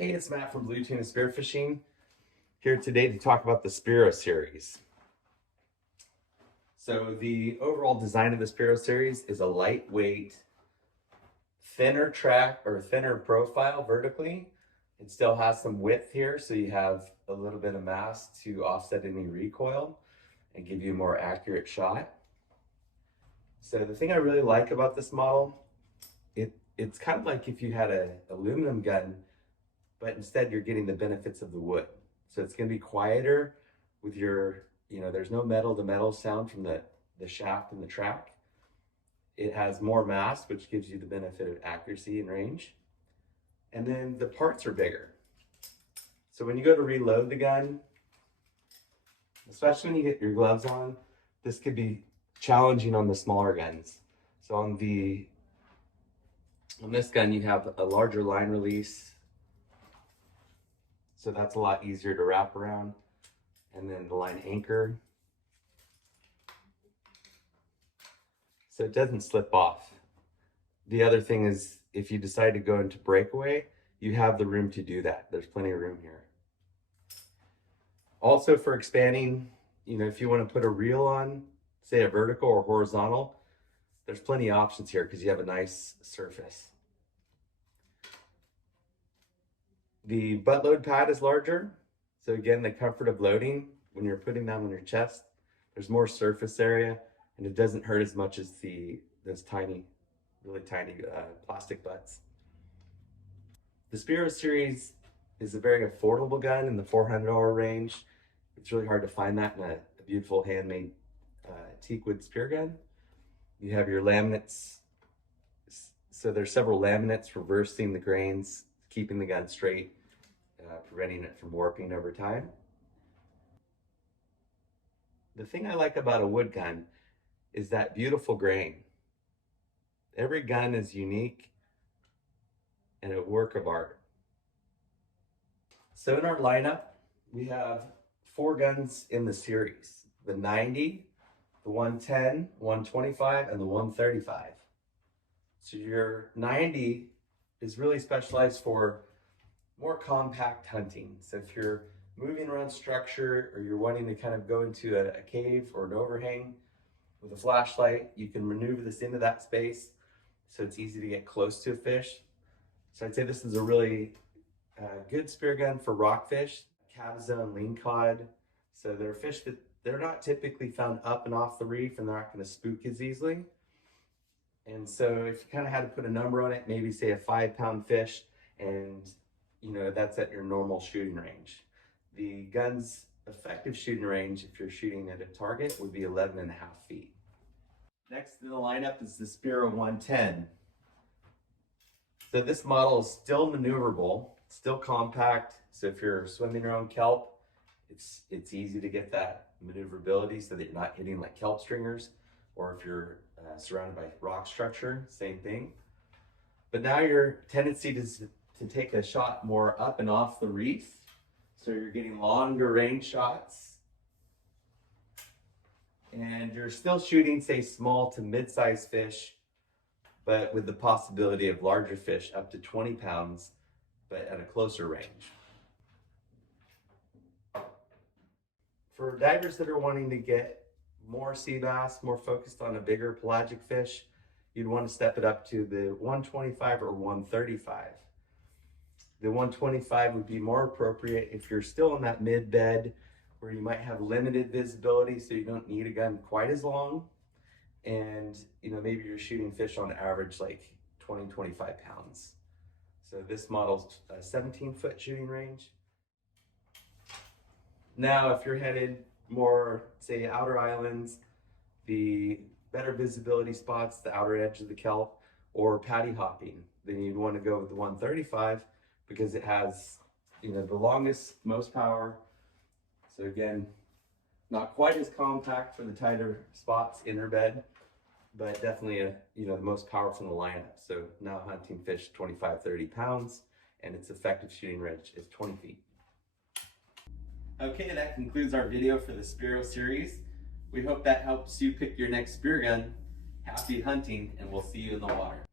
Hey, it's Matt from Blue Tuna Spearfishing, here today to talk about the Spearo Series. So the overall design of the Spearo Series is a lightweight, thinner track or thinner profile vertically. It still has some width here, so you have a little bit of mass to offset any recoil and give you a more accurate shot. So the thing I really like about this model, it's kind of like if you had an aluminum gun, but instead you're getting the benefits of the wood. So it's gonna be quieter with your, there's no metal to metal sound from the shaft and the track. It has more mass, which gives you the benefit of accuracy and range. And then the parts are bigger. So when you go to reload the gun, especially when you get your gloves on, this could be challenging on the smaller guns. So on this gun, you have a larger line release, so that's a lot easier to wrap around. And then the line anchor, so it doesn't slip off. The other thing is, if you decide to go into breakaway, you have the room to do that. There's plenty of room here. Also for expanding, if you want to put a reel on, say a vertical or horizontal, there's plenty of options here because you have a nice surface. The butt load pad is larger. So again, the comfort of loading, when you're putting that on your chest, there's more surface area and it doesn't hurt as much as those tiny, really tiny plastic butts. The Spearo Series is a very affordable gun in the $400 range. It's really hard to find that in a beautiful handmade teak wood spear gun. You have your laminates. So there's several laminates reversing the grains, keeping the gun straight, preventing it from warping over time. The thing I like about a wood gun is that beautiful grain. Every gun is unique and a work of art. So in our lineup, we have 4 guns in the series: the 90, the 110, 125, and the 135. So your 90 is really specialized for more compact hunting. So if you're moving around structure or you're wanting to kind of go into a cave or an overhang with a flashlight, you can maneuver this into that space so it's easy to get close to a fish. So I'd say this is a really good spear gun for rockfish, cabezone, lingcod. So they're fish that they're not typically found up and off the reef and they're not going to spook as easily. And so if you kind of had to put a number on it, maybe say a 5-pound fish, and that's at your normal shooting range. The gun's effective shooting range, if you're shooting at a target, would be 11.5 feet. Next in the lineup is the Spearo 110. So this model is still maneuverable, still compact. So if you're swimming around kelp, it's easy to get that maneuverability so that you're not hitting like kelp stringers, or if you're surrounded by rock structure, same thing. But now your tendency to take a shot more up and off the reef, so you're getting longer range shots, and you're still shooting, say, small to mid-sized fish, but with the possibility of larger fish up to 20 pounds, but at a closer range. For divers that are wanting to get more sea bass, more focused on a bigger pelagic fish, you'd want to step it up to the 125 or 135. The 125 would be more appropriate if you're still in that mid bed where you might have limited visibility, so you don't need a gun quite as long. And maybe you're shooting fish on average like 20-25 pounds. So this model's a 17-foot shooting range. Now, if you're headed more, say, outer islands, the better visibility spots, the outer edge of the kelp, or paddy hopping, then you'd want to go with the 135 because it has, the longest, most power. So again, not quite as compact for the tighter spots, inner bed, but definitely the most powerful in the lineup. So now hunting fish 25-30 pounds, and its effective shooting range is 20 feet. Okay, that concludes our video for the Spearo Series. We hope that helps you pick your next spear gun. Happy hunting, and we'll see you in the water.